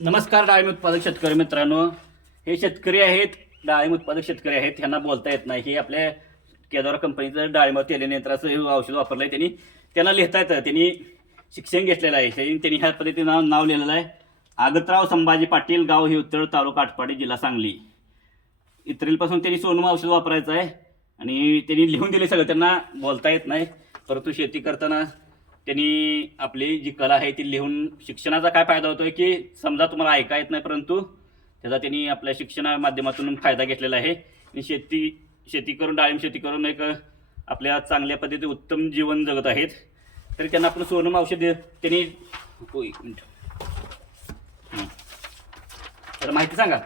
नमस्कार डाळिंब उत्पादक शेतकरी मित्रांनो. हे शेतकरी आहेत, डाळिंब उत्पादक शेतकरी आहेत. ह्यांना बोलता येत नाही. हे आपल्या केदार कंपनीचं डाळिंब तेलनियंत्राचं हे औषध वापरलं आहे त्यांना लिहिता येतं. त्यांनी शिक्षण घेतलेलं आहे. त्यांनी ह्या पद्धतीनं नाव लिहिलेलं आहे. आगतराव संभाजी पाटील, गाव हिवतळ, तालुका आटपाडी, जिल्हा सांगली. एप्रिलपासून त्यांनी सोनम औषध वापरायचं आहे आणि त्यांनी लिहून दिले सगळं. त्यांना बोलता येत नाही, परंतु शेती करताना त्यांनी आपली जी कला आहे ती लिहून. शिक्षणाचा काय फायदा होतोय की समजा तुम्हाला ऐका येत नाही, परंतु त्याचा त्यांनी आपल्या शिक्षणा माध्यमातून फायदा घेतलेला आहे. आणि शेती करून, डाळिंब शेती करून एक आपल्या चांगल्या पद्धतीने उत्तम जीवन जगत आहेत. तरी त्यांना आपण सोनम औषध त्यांनी एक मिनिट तर माहिती सांगा.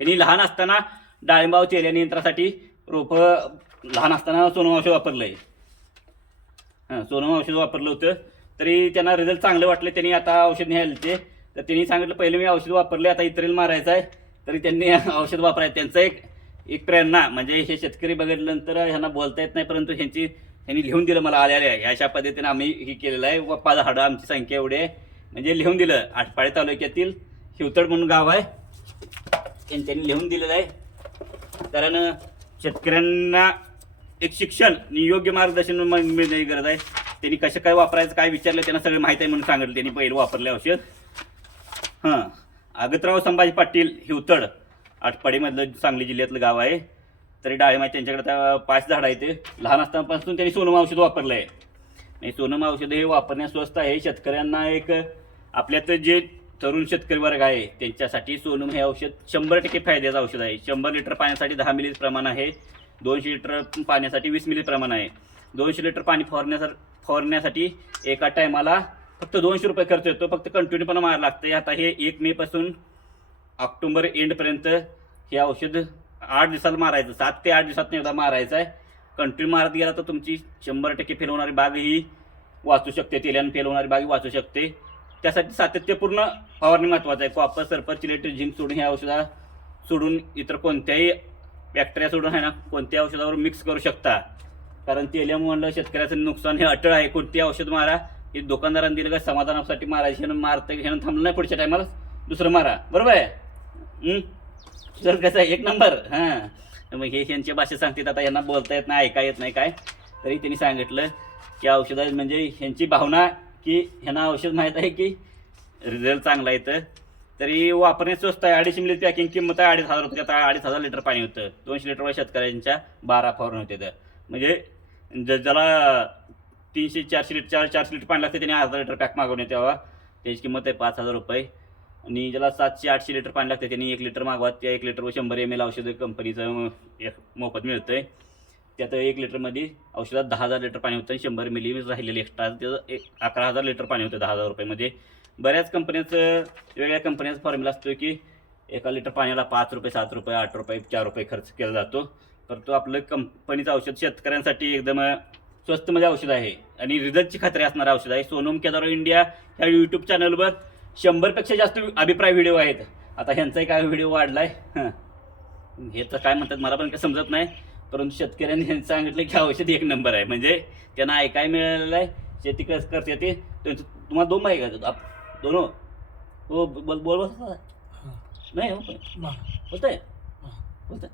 यांनी लहान असताना डाळिंबाव तेल्या नियंत्रणासाठी रोपं लहान असताना सोनम औषध वापरलंय. सोनम औषध वापरलं होतं तरी त्यांना रिझल्ट चांगले वाटले. त्यांनी आता औषध न्यायला ते तर त्यांनी सांगितलं पहिले मी औषध वापरले, आता इतरीला मारायचं आहे. तरी त्यांनी औषध वापरायचं. त्यांचं एक प्रेरणा म्हणजे हे शेतकरी बघितल्यानंतर ह्यांना बोलता येत नाही, परंतु ह्यांनी लिहून दिलं मला आलेलं आहे. अशा पद्धतीने आम्ही हे केलेलं आहे. वप्पा हाडं आमची संख्या एवढी आहे म्हणजे लिहून दिलं. आटपाडी तालुक्यातील हिवतड म्हणून गाव आहे, त्यांनी लिहून दिलेलं आहे. कारण शेतकऱ्यांना एक शिक्षण योग्य मार्गदर्शन मिळण्याची गरज आहे. त्यांनी कसं काय वापरायचं काय विचारलं, त्यांना सगळं माहीत आहे म्हणून सांगितलं. त्यांनी पहिलं वापरले औषध. आगतराव संभाजी पाटील, हिवतड, आटपाडीमधलं सांगली जिल्ह्यातलं गाव आहे. तरी डाळिंब आहे त्यांच्याकडे आता 5 झाडं आहेत. ते लहान असतानापासून त्यांनी सोनम औषध वापरलं आहे. आणि सोनम औषध हे वापरण्यास स्वस्त आहे. शेतकऱ्यांना एक आपल्यात जे तरुण शेतकरी वर्ग आहे त्यांच्यासाठी सोनम हे औषध 100% फायद्याचं औषध आहे. 100 लिटर पाण्यासाठी 10 मिली प्रमाण आहे. 200 लिटर पाण्यासाठी 20 मिली प्रमाण आहे. 200 लिटर पाणी फवारण्यासाठी एका टायमाला फक्त 200 रुपये खर्च येतो. फक्त कंटिन्यूपणा मारायला लागतं. आता हे 1 मे पासून ऑक्टोबर एंडपर्यंत हे औषध 8 दिवसाला मारायचं. 7 ते 8 दिवसात एकदा मारायचं आहे. कंटिन्यू मारत गेला तर तुमची 100% फेल होणारी बाग ही वाचू शकते. तेल्यानं फेल होणारी बाग वाचू शकते. त्यासाठी सातत्यपूर्ण फवारणी महत्त्वाचं आहे. कॉपर, सल्फर, चिलेट, झिंक सोडून हे औषधं सोडून इतर कोणत्याही बॅक्टेरिया सोडून आहे ना कोणत्याही औषधावर मिक्स करू शकता. कारण तेल्यामुळं शेतकऱ्याचं नुकसान हे अटळ आहे. कोणतेही औषध मारा हे दुकानदारांनी दिलं का समाधानासाठी मारायचे. ह्यानं मारतं ह्यानं थांबलं नाही, पुढच्या टायमाला दुसरं मारा. बरोबर आहे. तर कसं आहे, 1 नंबर. मग हे ह्यांच्या भाषेत सांगतात. आता यांना बोलता येत नाही, ऐका येत नाही काय, तरी त्यांनी सांगितलं की औषधं म्हणजे ह्यांची भावना की ह्यांना औषध माहीत आहे की रिझल्ट चांगला येतं. तरी वापरणे स्वस्त आहे. 250 मिली पॅकिंग किंमत आहे 2,500 रुपये. आता 2,500 लिटर पाणी होतं. 200 लिटरवर शेतकऱ्यांच्या 12 फवारणी होते. तर म्हणजे ज्याला 300-400 लिटर 400 लिटर पाणी लागते त्याने 1,000 लिटर पॅक मागवणे, तेव्हा त्याची किंमत आहे 5,000 रुपये. आणि ज्याला 700-800 लिटर पाणी लागते त्यांनी 1 लिटर मागवा. त्या 1 लिटरवर 100 ml औषध कंपनीचं मोफत मिळतं आहे. त्यात 1 लिटरमध्ये औषधात 10,000 लिटर पाणी होतं. 100 मिली राहिलेले एक्स्ट्रा त्याचं 11,000 लिटर पाणी होतं 10,000 रुपयेमध्ये. बऱ्याच कंपन्याचं वेगवेगळ्या कंपन्याचा फॉर्म्युला असतो की 1 लिटर पाण्याला 5 रुपये, 7 रुपये, 8 रुपये, 4 रुपये खर्च केला जातो. परंतु आपलं कंपनीचं औषध शेतकऱ्यांसाठी एकदम स्वस्तमध्ये औषध आहे आणि रिझल्टची खात्री असणारं औषध आहे. सोनम केदार इंडिया ह्या यूट्यूब चॅनलवर 100पेक्षा जास्त अभिप्राय व्हिडिओ आहेत. आता ह्यांचाही काय व्हिडिओ वाढला आहे. हे तर काय म्हणतात मला पण काय समजत नाही, परंतु शेतकऱ्यांनी सांगितलं की औषध 1 नंबर आहे. म्हणजे त्यांना ऐकाय मिळालेलं आहे. शेती कसं करते ते तुम्हाला 2 बाईक आहे. 2 हो बोल नाही हो बोलताय बोलताय.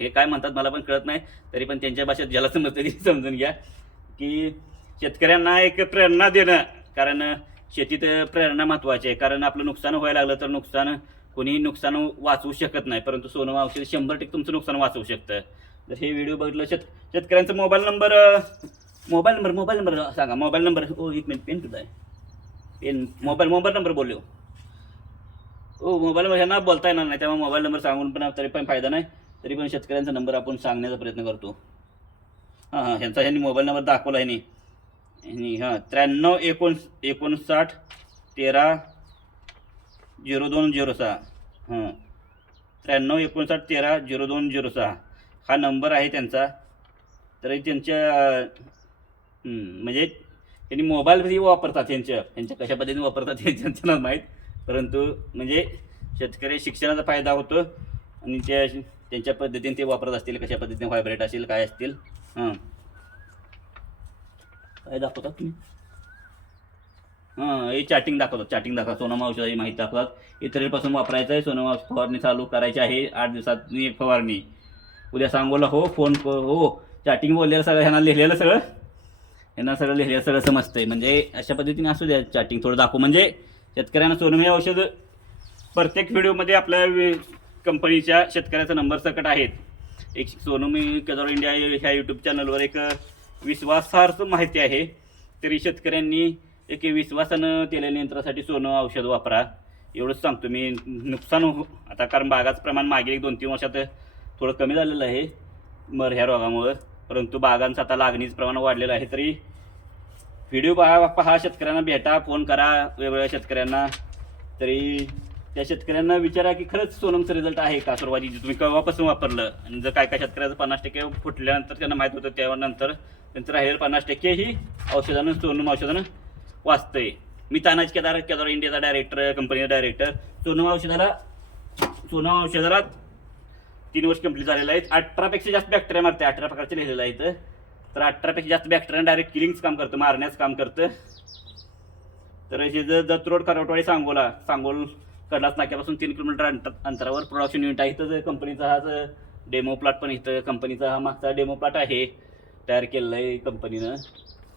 हे काय म्हणतात मला पण कळत नाही, तरी पण त्यांच्या भाषेत ज्याला समजतं ते समजून घ्या की शेतकऱ्यांना एक प्रेरणा देणं. कारण शेतीत प्रेरणा महत्त्वाची आहे. कारण आपलं नुकसान व्हायला लागलं तर कोणीही नुकसान वाचवू शकत नाही, परंतु सोनम औषध 100% तुमचं नुकसान वाचवू शकतं. जर हे व्हिडिओ बघितलं शेतकऱ्यांचा मोबाईल नंबर सांगा. मोबाईल नंबर 1 मिनिट पेन कुठं आहे? पेन मोबाईल नंबर बोललो. मोबाईल नंबर ह्यांना बोलता येणार नाही, त्यामुळे मोबाईल नंबर सांगून पण तरी पण फायदा नाही. तरी पण शेतकऱ्यांचा नंबर आपण सांगण्याचा प्रयत्न करतो. ह्यांनी मोबाईल नंबर दाखवला आहे. 93-59 13 0206. 93-59 13 0206 हा नंबर आहे त्यांचा. तरी त्यांच्या म्हणजे त्यांनी मोबाईलमध्ये वापरतात. त्यांच्या कशा पद्धतीने वापरतात हे त्यांना माहीत, परंतु म्हणजे शेतकरी शिक्षणाचा फायदा होतो आणि त्यांच्या पद्धतीने ते वापरत असतील. कशा पद्धतीने व्हायब्रेट असेल काय असतील. काय दाखवतात तुम्ही? हां हे चार्टिंग दाखवतात सोनम औषधाची माहिती दाखवतात. एप्रिलपासून वापरायचं आहे. सोनम औषध फवारणी चालू करायची आहे. 8 दिवसात एक फवारणी. उद्या सांगोला हो फोन हो चार्टिंग बोललेलं सगळं ह्यांना लिहिलेलं सगळं समजतंय. म्हणजे अशा पद्धतीने असू द्या चार्टिंग थोडं दाखवू म्हणजे शेतकऱ्यांना सोनम हे औषध प्रत्येक व्हिडिओमध्ये आपल्या कंपनीच्या शेतकऱ्याचा नंबर सकट आहेत. एक सोनम केदार इंडिया ह्या यूट्यूब चॅनलवर एक विश्वासार्ह माहिती आहे. तरी शेतकऱ्यांनी एक विश्वासानं तेल नियंत्रणासाठी सोनम औषध वापरा एवढंच सांगतो मी. नुकसान आता कारण बागाचं प्रमाण मागे 1-2-3 वर्षात थोडं कमी झालेलं आहे ह्या रोगामुळं, परंतु बागांचं आता लागणीचं प्रमाण वाढलेलं आहे. तरी व्हिडिओ पहा शेतकऱ्यांना भेटा, फोन करा वेगवेगळ्या शेतकऱ्यांना. तरी त्या शेतकऱ्यांना विचारा की खरंच सोनमचं रिझल्ट आहे का सुरुवातीची तुम्ही केव्हापासून वापरलं. आणि जर काय शेतकऱ्याचं 50% फुटल्यानंतर त्यांना माहीत होतं त्यानंतर त्यांचं राहिलेलं 50% ही सोनम औषधानं वाचतंय. मी तानाजी केदार इंडियाचा डायरेक्टर, कंपनीचा डायरेक्टर. सोनम औषधाला 3 वर्ष कंप्लीट झालेलं आहे. 18पेक्षा जास्त बॅक्टेरिया मारते. 18 प्रकारचे लिहिलेलं आहे इथं. तर 18पेक्षा जास्त बॅक्टेरिया डायरेक्ट किलिंगचं काम करतं, मारण्याचं काम करतं. तर हे दत्त रोड करवटवाडी सांगोल कडलास नाक्यापासून 3 किलोमीटर अंतरावर प्रोडक्शन युनिट आहे. इथं कंपनीचा हाच डेमो प्लॉट पण इथं कंपनीचा हा मागचा डेमो प्लॉट आहे तयार केलेला आहे कंपनीनं.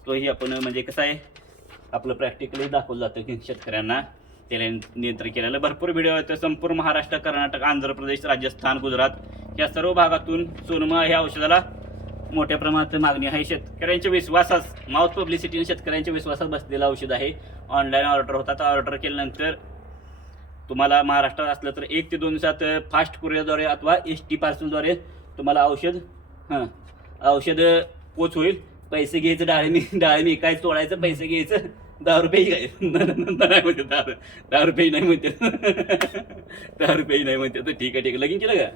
तोही आपण म्हणजे कसं आहे आपलं प्रॅक्टिकली दाखवलं जातं की शेतकऱ्यांना त्याला नियंत्रण केलेलं. भरपूर व्हिडिओ आहेत संपूर्ण महाराष्ट्र, कर्नाटक, आंध्र प्रदेश, राजस्थान, गुजरात या सर्व भागातून सोनम ह्या औषधाला मोठ्या प्रमाणात मागणी आहे. शेतकऱ्यांच्या विश्वासास माउथ पब्लिसिटीने शेतकऱ्यांच्या विश्वासात बसलेलं औषध आहे. ऑनलाईन ऑर्डर होतात. ऑर्डर केल्यानंतर तुम्हाला महाराष्ट्रात असलं तर 1 ते 2 दिवसात फास्ट कुरिअरद्वारे अथवा ST पार्सलद्वारे तुम्हाला औषध पोच होईल. पैसे घ्यायचं डाळिंब काय तोडायचं, पैसे घ्यायचं 10 रुपये नाही म्हणते 10 रुपये नाही म्हणते 10 रुपये नाही म्हणते. तर ठीक आहे लगीन केलं का?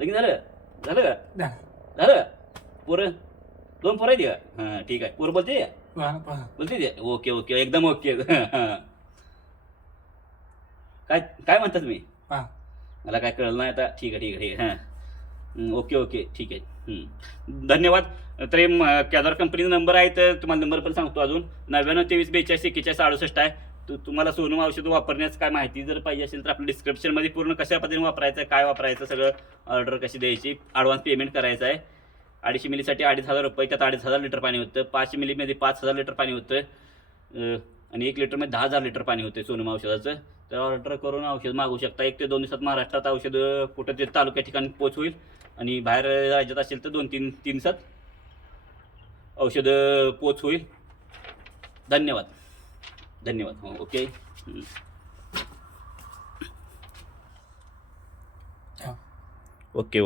लगीन झालं का? पोरं 2 पोरं आहेत का? हां ठीक आहे. पोरं बोलते ते ओके एकदम ओके. काय म्हणतात तुम्ही? मला काय कळलं नाही आता. ठीक आहे हां ओके ठीक आहे. धन्यवाद. तरी केदार कंपनीचा नंबर आहे तर तुम्हाला नंबर पण सांगतो अजून 9923424168 आहे. तुम्हाला सोनम औषध वापरण्यास काय माहिती जर पाहिजे असेल तर आपल्या डिस्क्रिप्शनमध्ये पूर्ण कशा पद्धतीने वापरायचं काय वापरायचं सगळं ऑर्डर कशी द्यायची ॲडव्हान्स पेमेंट करायचं आहे. 250 मिलीसाठी 2,500 रुपये. त्यात 2,500 लिटर पाणी होतं. 500 मिलीमध्ये 5,000 लिटर पाणी होतं आणि 1 लिटरमध्ये 10,000 लिटर पाणी होतं सोनम औषधाचं. तर ऑर्डर करून औषध मागू शकता. 1 ते 2 दिवसात महाराष्ट्रात औषध कुठं ते तालुक्या ठिकाणी पोच होईल आणि बाहेर राज्यात असेल तर 2-3 दिवसात औषध पोच होईल. धन्यवाद हो ओके. ओके